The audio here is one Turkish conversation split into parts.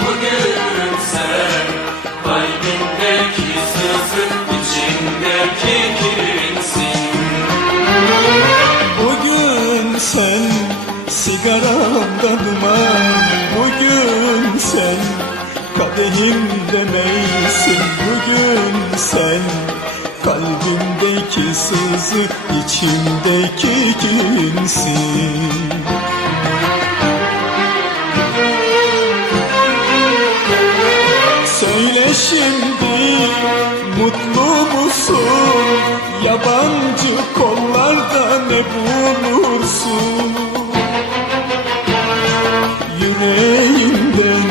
bugün sen Kalbindeki sızın içindeki kirinsin Bugün sen sigaramda duman Bugün sen kadehimde meysin Bugün sen kalbimdeki sızı içimdeki kinsin şimdi mutlu musun? Yabancı kollarda ne bulursun? Yüreğinden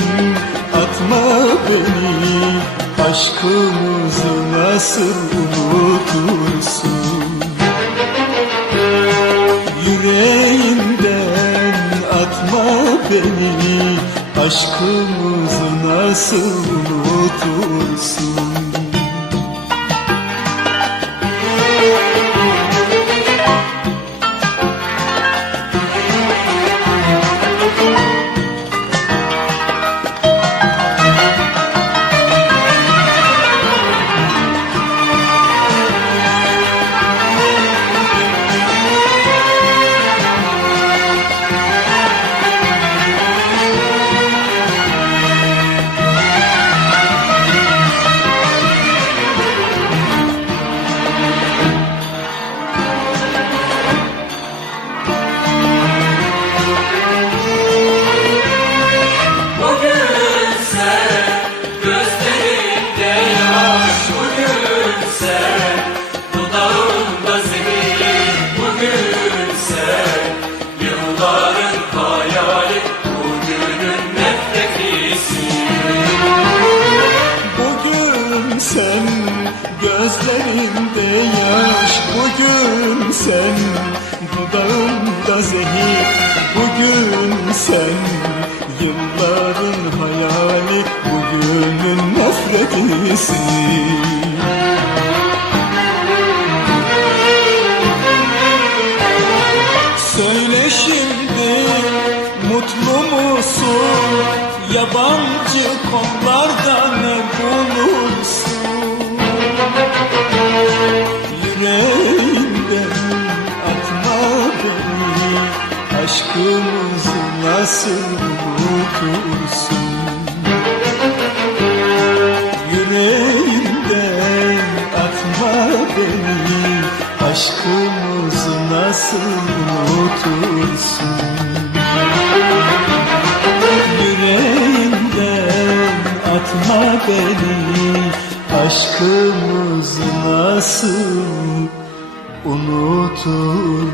atma beni Aşkımızı nasıl unutursun? Yüreğinden atma beni Aşkımızı nasıl unutursun sen gözlerinde yaş Bugün sen dudağında zehir Bugün sen yılların hayali Bugünün nefretisi Söyle şimdi mutlu musun? Yabancı kollarda ne bulursun? Nasıl unutursun? Yüreğinden atma beni. Aşkımızı nasıl unutursun Yüreğinden atma beni. Aşkımızı nasıl unutursun